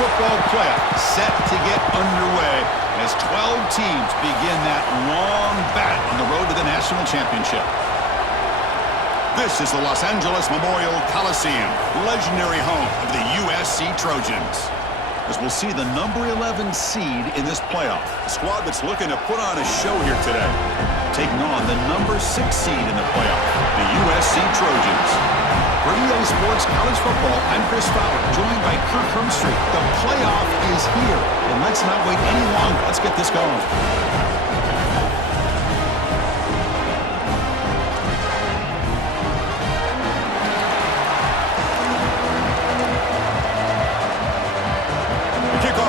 football playoff set to get underway as 12 teams begin that long battle on the road to the national championship. This is the Los Angeles Memorial Coliseum, legendary home of the USC Trojans, as we'll see the number 11 seed in this playoff. A squad that's looking to put on a show here today, taking on the number 6 seed in the playoff, the USC Trojans. For EA Sports College Football, I'm Chris Fowler, joined by Kirk Hermstreet. The playoff is here, and let's not wait any longer. Let's get this going.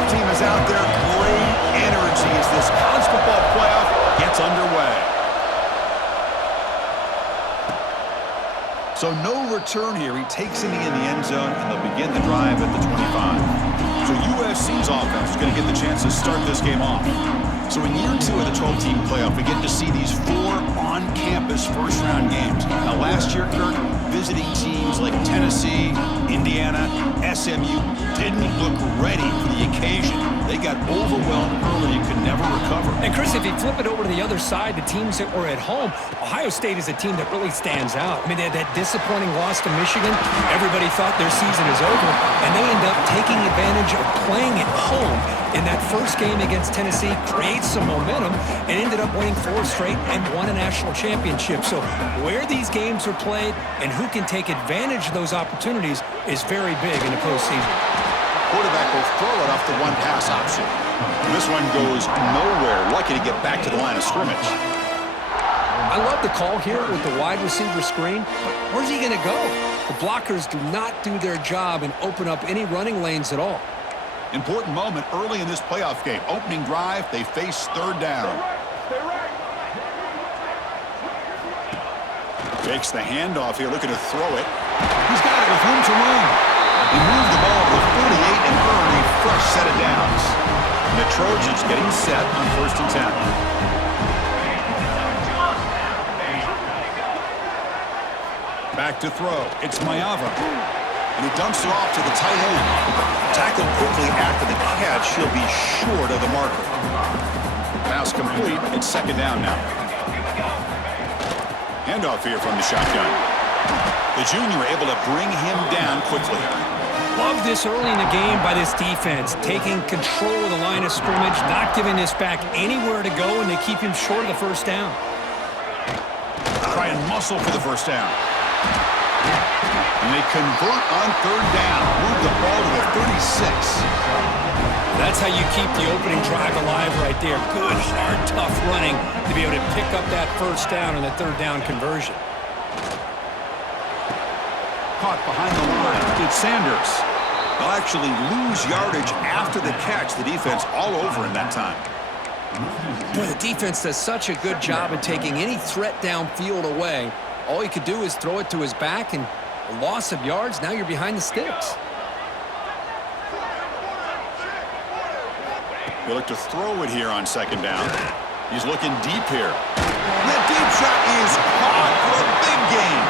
Team is out there. Great energy as this college football playoff gets underway. So no return here. He takes it in the end zone, and they'll begin the drive at the 25. So USC's offense is going to get the chance to start this game off. So in year 2 of the 12-team playoff, we get to see these 4 on-campus first-round games. Now last year, Kirk, visiting teams like Tennessee, Indiana, SMU didn't look ready for the occasion. They got overwhelmed early and could never recover. And Chris, if you flip it over to the other side, the teams that were at home, Ohio State is a team that really stands out. I mean, they had that disappointing loss to Michigan. Everybody thought their season is over, and they end up taking advantage of playing at home in that first game against Tennessee, create some momentum, and ended up winning 4 straight and won a national championship. So where these games are played and who can take advantage of those opportunities is very big in the postseason. Quarterback will throw it off the one-pass option. This one goes nowhere. Lucky to get back to the line of scrimmage. I love the call here with the wide receiver screen, but where's he going to go? The blockers do not do their job and open up any running lanes at all. Important moment early in this playoff game. Opening drive, they face 3rd down. Takes the handoff here, looking to throw it. He's got it with room to run. He moved the ball to the 48 and earned a fresh set of downs. And the Trojans getting set on 1st and 10. Back to throw. It's Mayava. And he dumps it off to the tight end. Tackled quickly after the catch. He'll be short of the marker. Pass complete. It's 2nd down now. Handoff here from the shotgun. The junior able to bring him down quickly. Love this early in the game by this defense, taking control of the line of scrimmage, not giving this back anywhere to go, and they keep him short of the 1st down. Try and muscle for the 1st down. And they convert on 3rd down. Move the ball to the 36. That's how you keep the opening drive alive right there. Good, hard, tough running to be able to pick up that 1st down and the 3rd down conversion. Caught behind the line. It's Sanders. They'll actually lose yardage after the catch. The defense all over in that time. Boy, the defense does such a good job of taking any threat downfield away. All he could do is throw it to his back, and a loss of yards, now you're behind the sticks. They look to throw it here on 2nd down. He's looking deep here. And that deep shot is caught for a big gain.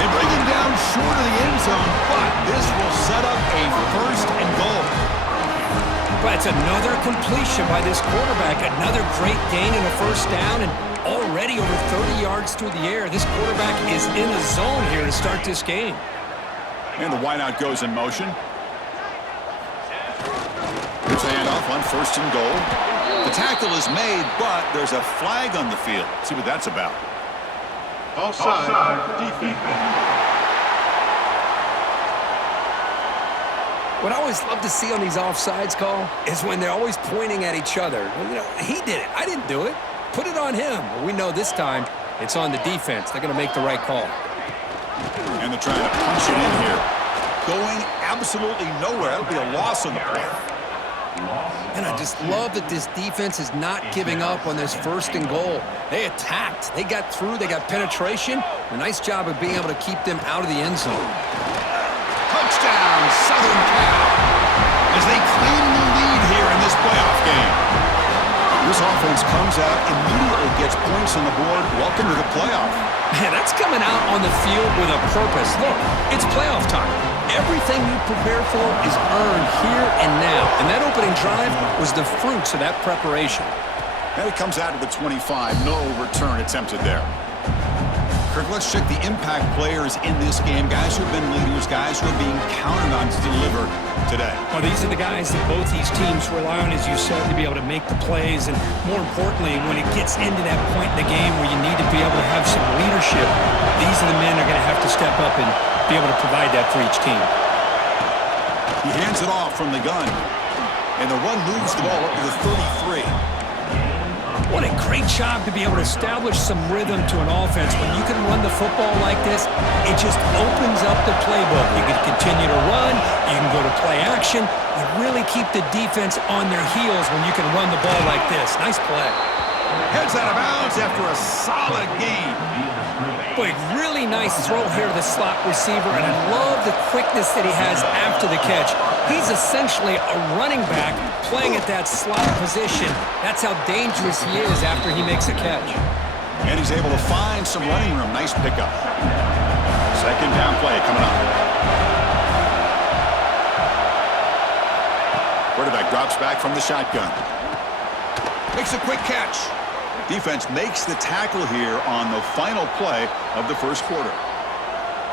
They bring him down short of the end zone, but this will set up a 1st and goal. But it's another completion by this quarterback. Another great gain in a 1st down, and already over 30 yards through the air. This quarterback is in the zone here to start this game. And the wideout goes in motion. Here's the handoff on 1st and goal. The tackle is made, but there's a flag on the field. Let's see what that's about. Offside, defense. What I always love to see on these offsides call is when they're always pointing at each other. You know, he did it. I didn't do it. Put it on him. Well, we know this time it's on the defense. They're going to make the right call. And they're trying to punch it in here. Going absolutely nowhere. That'll be a loss on the play. And I just love that this defense is not giving up on this 1st and goal. They attacked. They got through. They got penetration. A nice job of being able to keep them out of the end zone. Touchdown, Southern Cal, as they claim the lead here in this playoff game. This offense comes out immediately gets points on the board. Welcome to the playoff. Man, that's coming out on the field with a purpose. Look, it's playoff time. Everything you prepare for is earned here and now. And that opening drive was the fruits of that preparation. And it comes out to the 25. No return attempted there. Kirk, let's check the impact players in this game. Guys who have been leaders, guys who are being counted on to deliver today. Well, these are the guys that both these teams rely on, as you said, to be able to make the plays. And more importantly, when it gets into that point in the game where you need to be able to have some leadership, these are the men that are going to have to step up and be able to provide that for each team. He hands it off from the gun. And the run moves the ball up to the 33. What a great job to be able to establish some rhythm to an offense. When you can run the football like this, it just opens up the playbook. You can continue to run. You can go to play action. You really keep the defense on their heels when you can run the ball like this. Nice play. Heads out of bounds after a solid gain. Boy, really nice throw here to the slot receiver, and I love the quickness that he has after the catch. He's essentially a running back playing at that slot position. That's how dangerous he is after he makes a catch. And he's able to find some running room. Nice pickup. Second down play coming up. Quarterback drops back from the shotgun. Makes a quick catch. Defense makes the tackle here on the final play of the first quarter.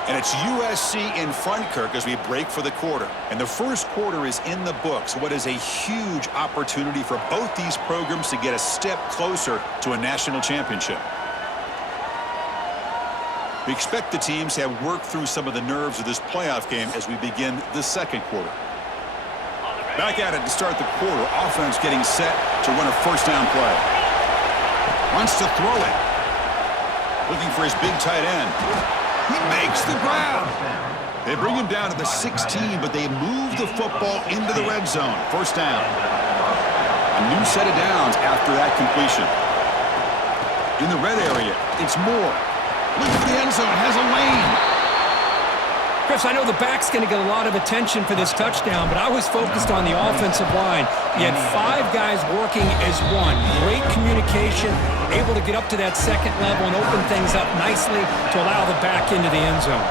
And it's USC in front, Kirk, as we break for the quarter. And the first quarter is in the books. What is a huge opportunity for both these programs to get a step closer to a national championship. We expect the teams to have worked through some of the nerves of this playoff game as we begin the second quarter. Back at it to start the quarter. Offense getting set to run a first down play. Wants to throw it. Looking for his big tight end. He makes the grab. They bring him down to the 16, but they move the football into the red zone. First down. A new set of downs after that completion. In the red area, it's Moore. Looks for the end zone, has a lane. Chris, I know the back's going to get a lot of attention for this touchdown, but I was focused on the offensive line. You had 5 guys working as one. Great communication, able to get up to that second level and open things up nicely to allow the back into the end zone.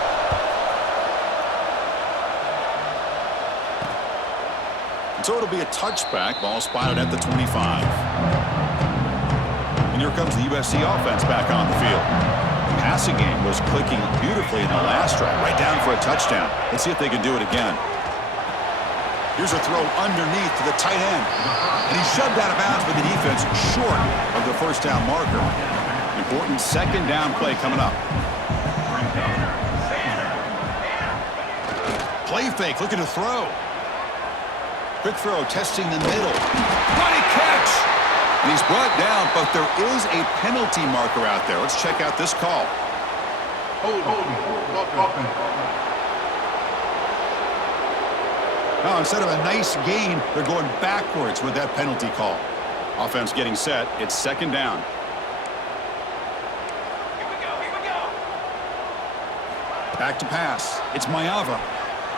So it'll be a touchback. Ball spotted at the 25. And here comes the USC offense back on the field. The passing game was clicking beautifully in the last drive. Right down for a touchdown. Let's see if they can do it again. Here's a throw underneath to the tight end. And he's shoved out of bounds with the defense short of the first down marker. Important second down play coming up. Play fake, looking to throw. Quick throw, testing the middle. Money catch! And he's brought down, but there is a penalty marker out there. Let's check out this call. Now, instead of a nice gain, they're going backwards with that penalty call. Offense getting set. It's second down. Here we go. Back to pass. It's Mayava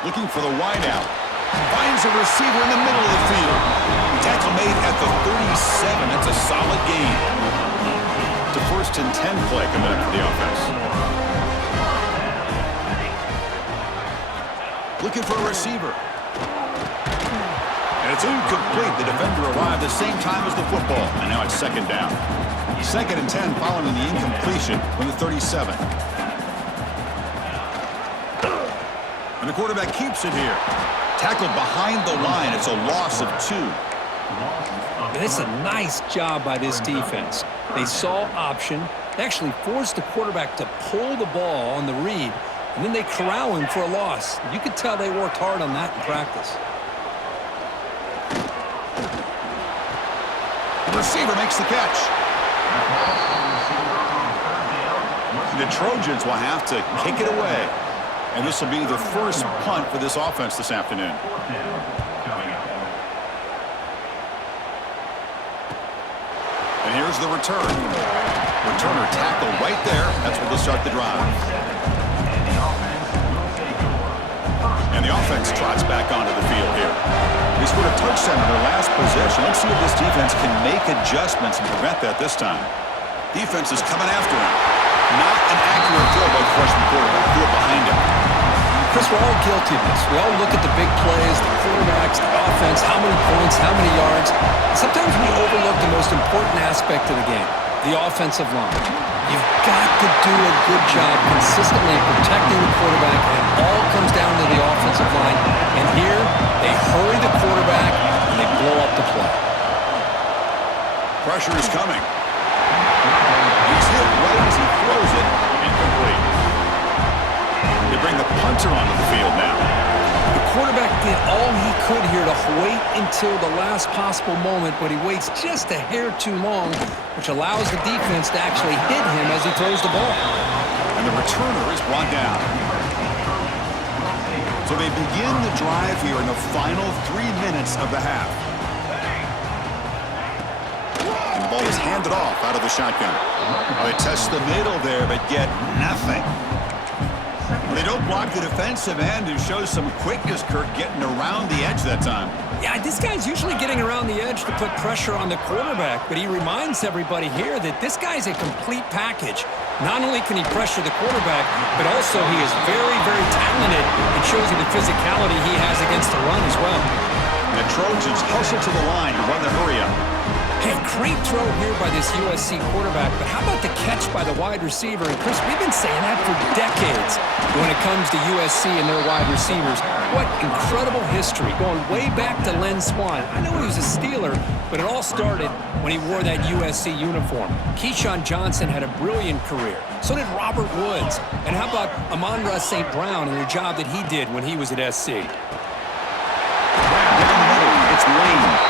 looking for the wideout. Finds a receiver in the middle of the field. Tackle made at the 37. That's a solid gain. It's a 1st and 10 play coming up for the offense. Looking for a receiver. And it's incomplete. The defender arrived the same time as the football. And now it's second down. 2nd and 10 following the incompletion from the 37. And the quarterback keeps it here. Tackled behind the line. It's a loss of 2. And it's a nice job by this defense. They saw option. They actually forced the quarterback to pull the ball on the read, and then they corral him for a loss. You could tell they worked hard on that in practice. The receiver makes the catch. The Trojans will have to kick it away. And this will be the first punt for this offense this afternoon. And here's the return. Returner tackled right there. That's where they'll start the drive. And the offense trots back onto the field here. They scored a touchdown in their last possession. Let's see if this defense can make adjustments and prevent that this time. Defense is coming after him. Not an accurate throw by the freshman quarterback. Threw it behind him. Chris, we're all guilty of this. We all look at the big plays, the quarterbacks, the offense, how many points, how many yards. Sometimes we overlook the most important aspect of the game, the offensive line. You've got to do a good job consistently protecting the quarterback, and it all comes down to the offensive line. And here, they hurry the quarterback, and they blow up the play. Pressure is coming. He's hit right as he throws it. Incomplete. They bring the punter onto the field now. The quarterback did all he could here to wait until the last possible moment, but he waits just a hair too long, which allows the defense to actually hit him as he throws the ball. And the returner is brought down. So they begin the drive here in the final 3 minutes of the half. And the ball is handed off out of the shotgun. They test the middle there, but get nothing. They don't block the defensive end, who shows some quickness, Kirk, getting around the edge that time. Yeah, this guy's usually getting around the edge to put pressure on the quarterback, but he reminds everybody here that this guy's a complete package. Not only can he pressure the quarterback, but also he is very, very talented and shows you the physicality he has against the run as well. The Trojans hustle to the line to run the hurry-up. Hey, great throw here by this USC quarterback, but how about the catch by the wide receiver? And Chris, we've been saying that for decades when it comes to USC and their wide receivers. What incredible history, going way back to Len Swan. I know he was a Steeler, but it all started when he wore that USC uniform. Keyshawn Johnson had a brilliant career. So did Robert Woods. And how about Amon-Ra St. Brown and the job that he did when he was at SC? Down the middle, it's Lane.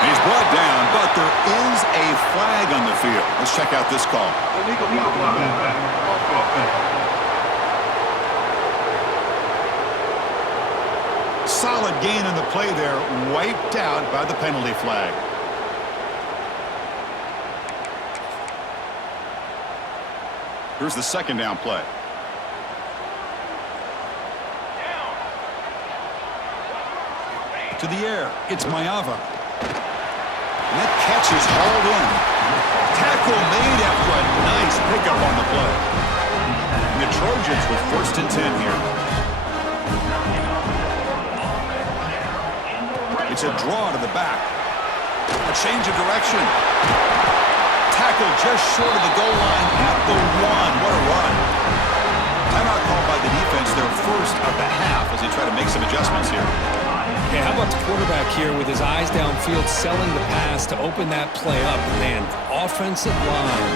He's brought down, but there is a flag on the field. Let's check out this call. Solid gain in the play there, wiped out by the penalty flag. Here's the second down play. To the air, it's Mayava. And that catch is hauled in. Tackle made after a nice pickup on the play. And the Trojans with 1st and 10 here. It's a draw to the back. A change of direction. Tackle just short of the goal line at the 1. What a run. Timeout called by the defense, their first of the half, as they try to make some adjustments here. Yeah, how about the quarterback here with his eyes downfield, selling the pass to open that play up? Man, offensive line,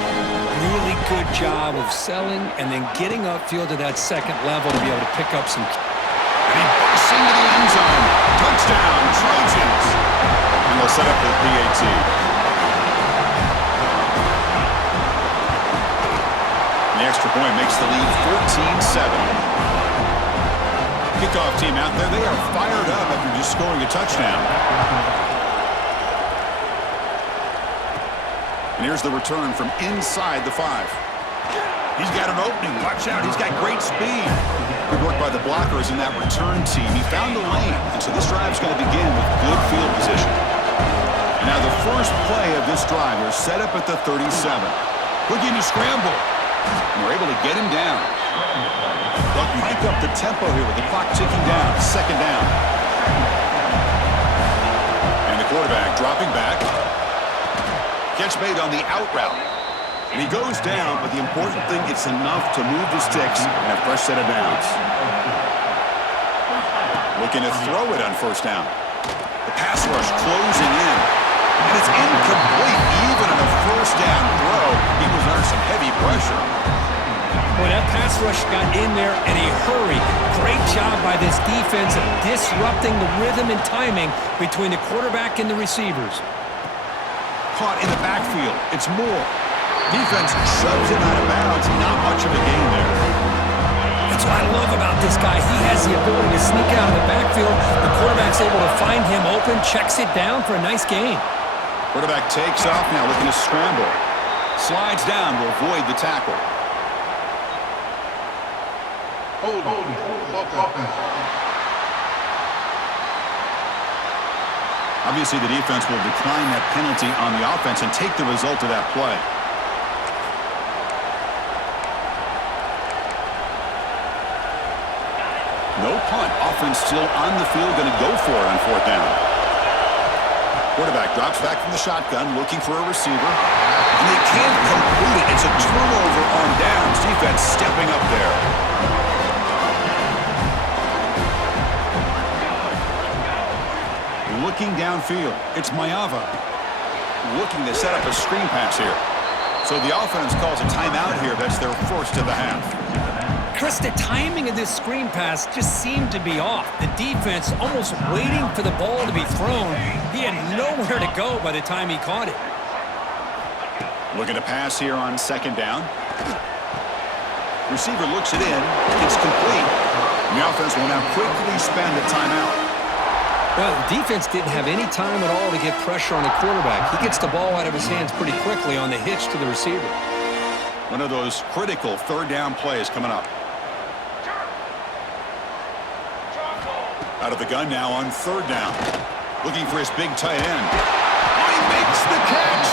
really good job of selling and then getting upfield to that second level to be able to pick up some. And he busts into the end zone. Touchdown, Trojans. And they'll set up the PAT. And the extra point makes the lead 14-7. Kickoff team out there, they are fired up after just scoring a touchdown. And here's the return from inside the 5. He's got an opening. Watch out, he's got great speed. Good work by the blockers in that return team. He found the lane, and so this drive is going to begin with good field position. And now the first play of this drive, they're set up at the 37. Looking to scramble. And they're able to get him down. They'll crank up the tempo here with the clock ticking down. Second down. And the quarterback dropping back. Catch made on the out route. And he goes down, but the important thing, it's enough to move the sticks and a fresh set of downs. Looking to throw it on first down. The pass rush closing in. And it's incomplete. Even on a first down throw, he was under some heavy pressure. Boy, that pass rush got in there in a hurry. Great job by this defense of disrupting the rhythm and timing between the quarterback and the receivers. Caught in the backfield. It's Moore. Defense shoves him out of bounds. Not much of a gain there. That's what I love about this guy. He has the ability to sneak out of the backfield. The quarterback's able to find him open, checks it down for a nice gain. Quarterback takes off now, looking to scramble. Slides down to avoid the tackle. Obviously, the defense will decline that penalty on the offense and take the result of that play. punt. Offense still on the field, going to go for it on fourth down. Quarterback drops back from the shotgun, looking for a receiver. And they can't complete it. It's a turnover on downs. Defense stepping up there. Looking downfield. It's Mayava. Looking to set up a screen pass here. So the offense calls a timeout here. That's their first of the half. Chris, the timing of this screen pass just seemed to be off. The defense almost waiting for the ball to be thrown. He had nowhere to go by the time he caught it. Looking to pass here on second down. Receiver looks it in. It's complete. And the offense will now quickly spend a timeout. Well, the defense didn't have any time at all to get pressure on the quarterback. He gets the ball out of his hands pretty quickly on the hitch to the receiver. One of those critical third down plays coming up. Out of the gun now on third down. Looking for his big tight end. Oh, he makes the catch!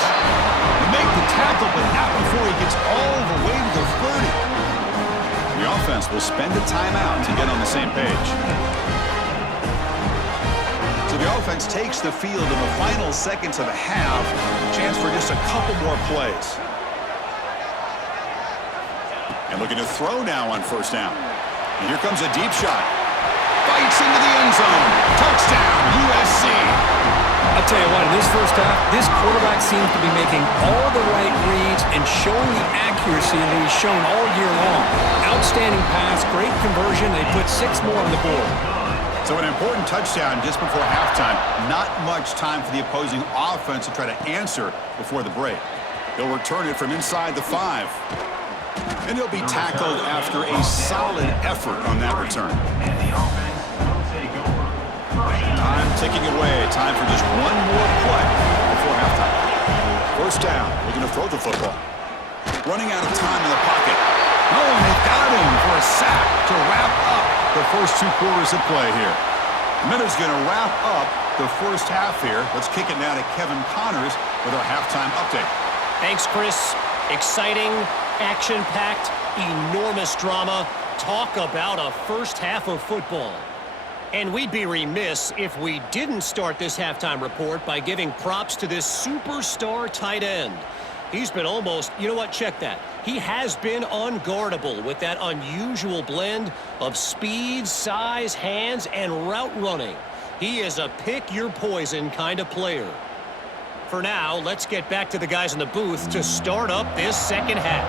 He makes the tackle, but not before he gets all the way to the 30. The offense will spend a timeout to get on the same page. So the offense takes the field in the final seconds of the half. Chance for just a couple more plays. And looking to throw now on first down. And here comes a deep shot. Bites into the end zone. Touchdown, USC. I'll tell you what, in this first half, this quarterback seems to be making all the right reads and showing the accuracy that he's shown all year long. Outstanding pass, great conversion. They put 6 more on the board. So an important touchdown just before halftime. Not much time for the opposing offense to try to answer before the break. They'll return it from inside the 5. And he'll be tackled after a solid effort on that return. Time ticking away. Time for just one more play before halftime. First down. Looking to throw the football. Running out of time in the pocket. Oh, and they've got him for a sack to wrap up the first 2 quarters of play here. Miller's going to wrap up the first half here. Let's kick it now to Kevin Connors with our halftime update. Thanks, Chris. Exciting, action-packed, enormous drama. Talk about a first half of football. And we'd be remiss if we didn't start this halftime report by giving props to this superstar tight end. He's been almost, you know what, check that. He has been unguardable with that unusual blend of speed, size, hands, and route running. He is a pick-your-poison kind of player. For now, let's get back to the guys in the booth to start up this second half.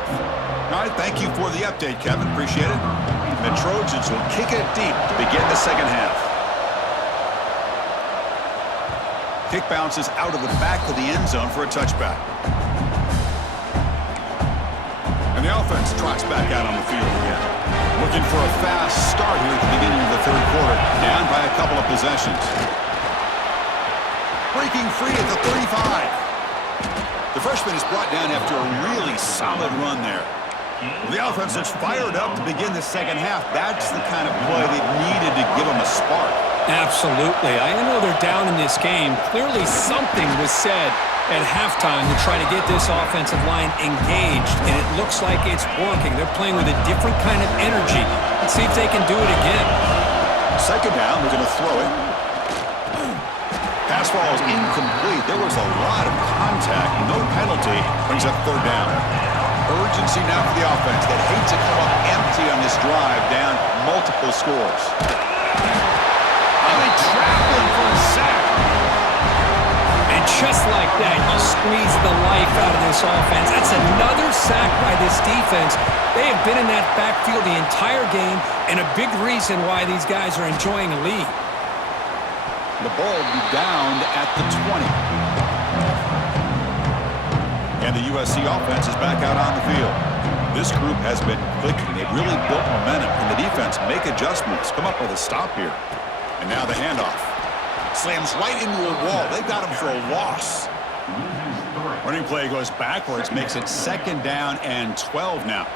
All right, thank you for the update, Kevin. Appreciate it. The Trojans will kick it deep to begin the second half. Kick bounces out of the back of the end zone for a touchback. And the offense trots back out on the field again. Looking for a fast start here at the beginning of the third quarter. Down by a couple of possessions. Breaking free at the 35. The freshman is brought down after a really solid run there. The offense is fired up to begin the second half. That's the kind of play they needed to give them a spark. Absolutely. I know they're down in this game. Clearly something was said at halftime to try to get this offensive line engaged, and it looks like it's working. They're playing with a different kind of energy. Let's see if they can do it again. Second down, we're going to throw it. Pass ball is incomplete. There was a lot of contact. No penalty. Brings up third down. Urgency now for the offense that hates to come up empty on this drive, down multiple scores. Oh, they trap him for a sack. And just like that, you squeeze the life out of this offense. That's another sack by this defense. They have been in that backfield the entire game, and a big reason why these guys are enjoying a lead. The ball will be downed at the 20. And the USC offense is back out on the field. This group has been clicking. They've really built momentum. And the defense make adjustments. Come up with a stop here. And now the handoff. Slams right into a wall. They've got him for a loss. Running play goes backwards. Makes it second down and 12 now.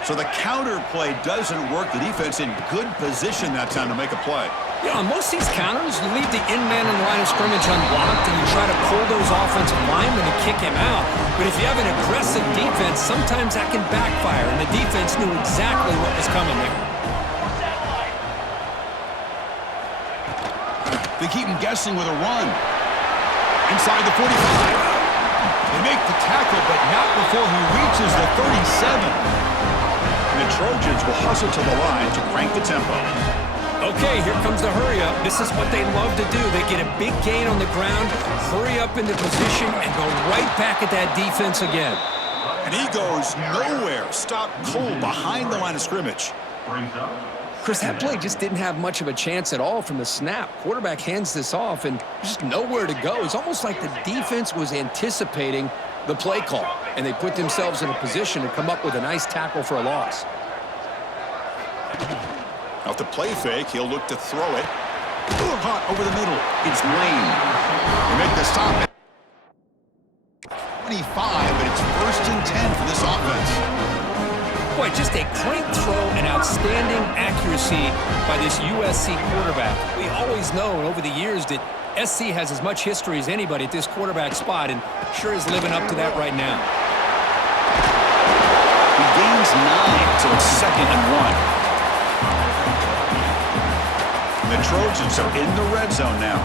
So the counter play doesn't work. The defense in good position that time to make a play. Yeah, on most of these counters, you leave the in-man in the line of scrimmage unblocked and you try to pull those offensive linemen to kick him out. But if you have an aggressive defense, sometimes that can backfire, and the defense knew exactly what was coming there. They keep him guessing with a run. Inside the 45. They make the tackle, but not before he reaches the 37. And the Trojans will hustle to the line to crank the tempo. Okay, here comes the hurry up. This is what they love to do. They get a big gain on the ground, hurry up into position, and go right back at that defense again. And he goes nowhere. Stop cold behind the line of scrimmage. Chris, that play just didn't have much of a chance at all from the snap. Quarterback hands this off, and just nowhere to go. It's almost like the defense was anticipating the play call, and they put themselves in a position to come up with a nice tackle for a loss. Off the play fake, he'll look to throw it. Hot over the middle. It's Wayne. They make the stop at 25, but it's 1st and 10 for this offense. Boy, just a crank throw and outstanding accuracy by this USC quarterback. We always know over the years that SC has as much history as anybody at this quarterback spot, and sure is living up to that right now. He gains 9, so it's 2nd and 1. The Trojans are in the red zone now.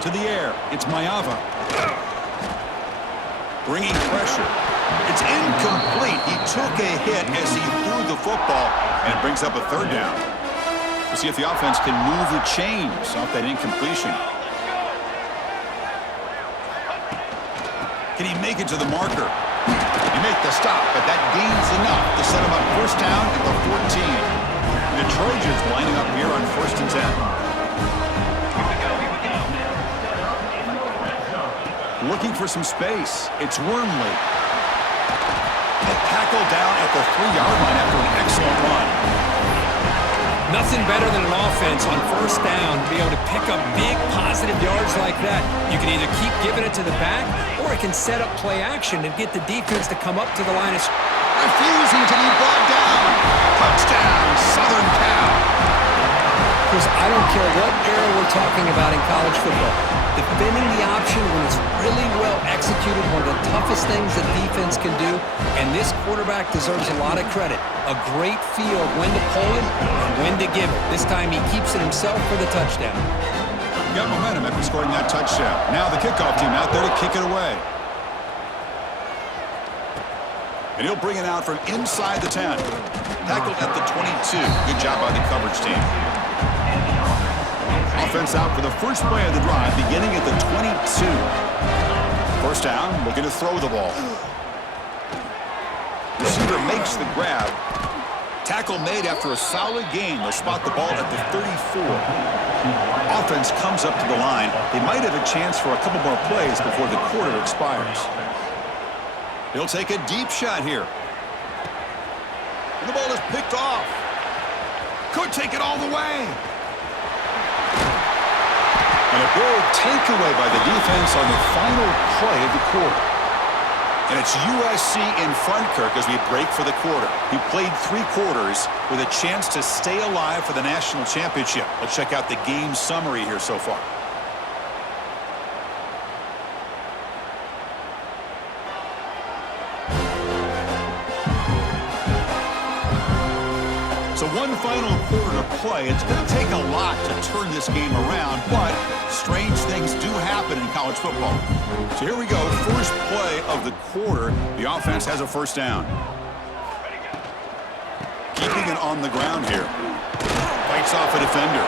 To the air, it's Mayava. Bringing pressure. It's incomplete. He took a hit as he threw the football, and it brings up a 3rd down. We'll see if the offense can move the chains off that incompletion. Can he make it to the marker? He make the stop, but that gains enough to set him up 1st down at the 14. And the Trojans lining up here on 1st and 10. Looking for some space. It's Wormley. A tackle down at the 3-yard line after an excellent run. Nothing better than an offense on 1st down to be able to pick up big positive yards like that. You can either keep giving it to the back, or it can set up play action and get the defense to come up to the line of refusing to be brought down. Touchdown, Southern Cal. Because I don't care what era we're talking about in college football. Defending the option when it's really well executed, one of the toughest things that defense can do, and this quarterback deserves a lot of credit. A great feel of when to pull it and when to give it. This time he keeps it himself for the touchdown. Got momentum after scoring that touchdown. Now the kickoff team out there to kick it away. And he'll bring it out from inside the 10. Tackled at the 22. Good job by the coverage team. Offense out for the first play of the drive, beginning at the 22. 1st down, looking to throw the ball. Receiver makes the grab. Tackle made after a solid gain. They'll spot the ball at the 34. Offense comes up to the line. They might have a chance for a couple more plays before the quarter expires. He'll take a deep shot here. And the ball is picked off. Could take it all the way. And a big takeaway by the defense on the final play of the quarter. And it's USC in front, Kirk, as we break for the quarter. He played 3 quarters with a chance to stay alive for the national championship. Let's check out the game summary here so far. So one final quarter to play. It's going to take a lot to turn this game around, but strange things do happen in college football. So here we go, first play of the quarter. The offense has a 1st down. Keeping it on the ground here. Fights off a defender.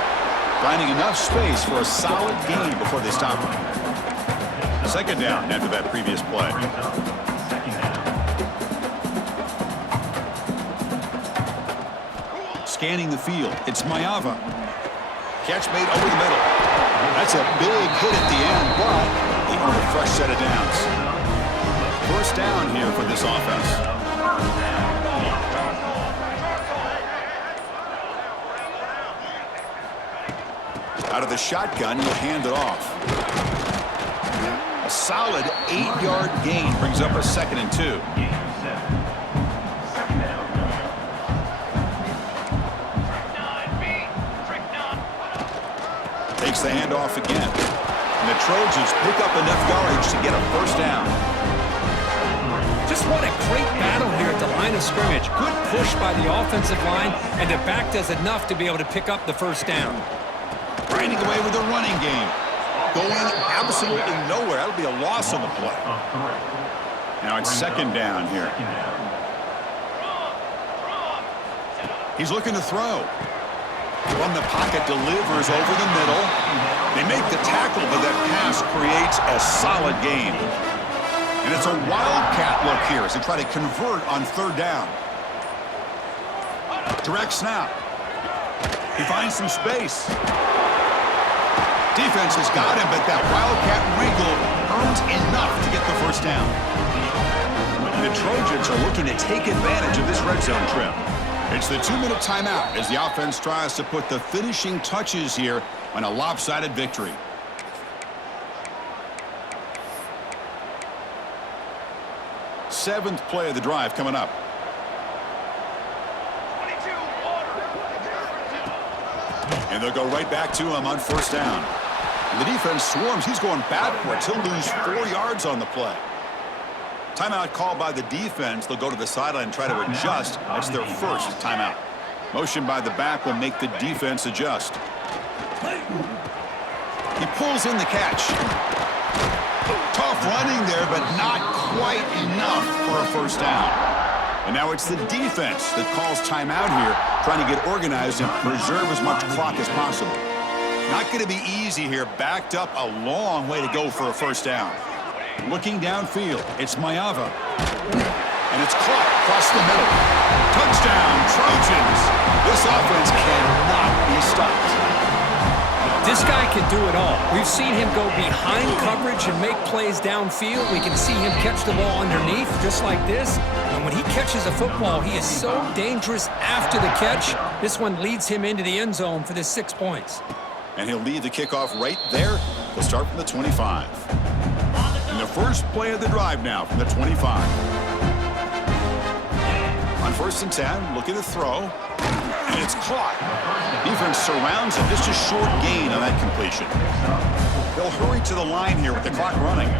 Finding enough space for a solid gain before they stop him. 2nd down after that previous play. Scanning the field, it's Mayava. Catch made over the middle. That's a big hit at the end, but they earn a fresh set of downs. 1st down here for this offense. Out of the shotgun, he'll hand it off. A solid 8-yard gain brings up a 2nd and 2. Takes the handoff again. And the Trojans pick up enough yardage to get a 1st down. Just Just what a great battle here at the line of scrimmage. Good push by the offensive line, and the back does enough to be able to pick up the first down. Grinding away with the running game. Going absolutely nowhere. That'll be a loss on the play. Now it's second down here. He's looking to throw. From the pocket, delivers over the middle. They make the tackle, but that pass creates a solid gain. And it's a wildcat look here as they try to convert on third down. Direct snap. He finds some space. Defense has got him, but that wildcat wriggle earns enough to get the first down. The Trojans are looking to take advantage of this red zone trip. It's the 2-minute timeout as the offense tries to put the finishing touches here on a lopsided victory. Seventh play of the drive coming up. And they'll go right back to him on first down. And the defense swarms. He's going backwards. He'll lose 4 yards on the play. Timeout called by the defense. They'll go to the sideline and try to adjust. That's their first timeout. Motion by the back will make the defense adjust. He pulls in the catch. Tough running there, but not quite enough for a first down. And now it's the defense that calls timeout here, trying to get organized and preserve as much clock as possible. Not going to be easy here. Backed up a long way to go for a first down. Looking downfield, it's Mayava. And it's caught across the middle. Touchdown, Trojans. This offense cannot be stopped. This guy can do it all. We've seen him go behind coverage and make plays downfield. We can see him catch the ball underneath, just like this. And when he catches a football, he is so dangerous after the catch. This one leads him into the end zone for the 6 points. And he'll lead the kickoff right there. He'll start from the 25. And the first play of the drive now from the 25. On first and 10, looking to throw. And it's caught. Defense surrounds him. Just a short gain on that completion. They'll hurry to the line here with the clock running.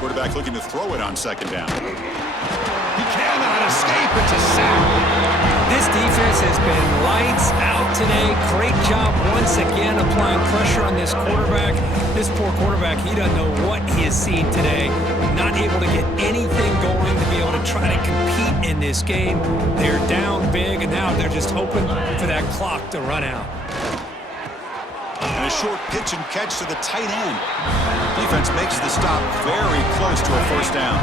Quarterback looking to throw it on second down. He cannot escape. It's a sack. This defense has been lights out today. Great job once again applying pressure on this quarterback. This poor quarterback, he doesn't know what he has seen today. Not able to get anything going to be able to try to compete in this game. They're down big, and now they're just hoping for that clock to run out. And a short pitch and catch to the tight end. Defense makes the stop very close to a first down.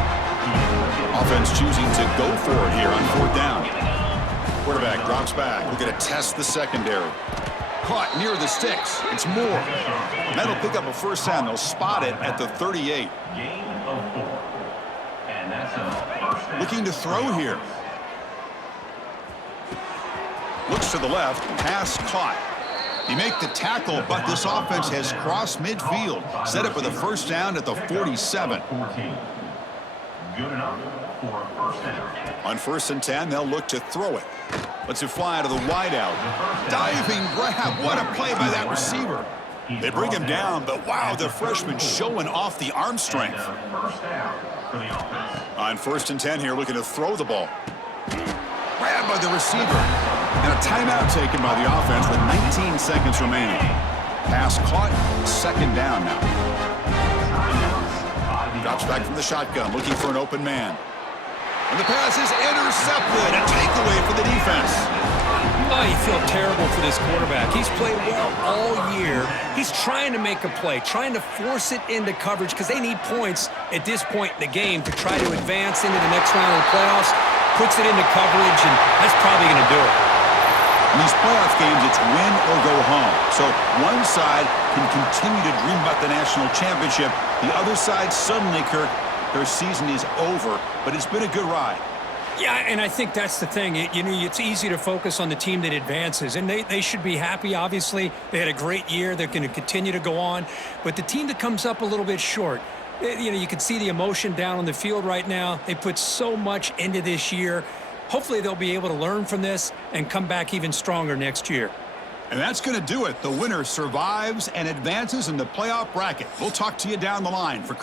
Offense choosing to go for it here on fourth down. Quarterback drops back. We're going to test the secondary. Caught near the sticks. It's Moore. That'll pick up a first down. They'll spot it at the 38. Looking to throw here. Looks to the left. Pass caught. He make the tackle, but this offense has crossed midfield. Set up with a first down at the 47. Good enough for a first down. On first and 10, they'll look to throw it. Lets it fly to the wideout. Diving grab. What a play by that receiver. They bring him down, but wow, the freshman showing off the arm strength. On first and 10 here, looking to throw the ball. Grabbed by the receiver. And a timeout taken by the offense with 19 seconds remaining. Pass caught, second down now. Drops back from the shotgun, looking for an open man. And the pass is intercepted. A takeaway for the defense. Oh, you feel terrible for this quarterback. He's played well all year. He's trying to make a play, trying to force it into coverage because they need points at this point in the game to try to advance into the next round of the playoffs. Puts it into coverage, and that's probably going to do it. In these playoff games, it's win or go home. So one side can continue to dream about the national championship. The other side, suddenly, Kirk, their season is over, but it's been a good ride. Yeah, and I think that's the thing. It's easy to focus on the team that advances, and they should be happy, obviously. They had a great year. They're going to continue to go on. But the team that comes up a little bit short, you can see the emotion down on the field right now. They put so much into this year. Hopefully they'll be able to learn from this and come back even stronger next year. And that's going to do it. The winner survives and advances in the playoff bracket. We'll talk to you down the line. For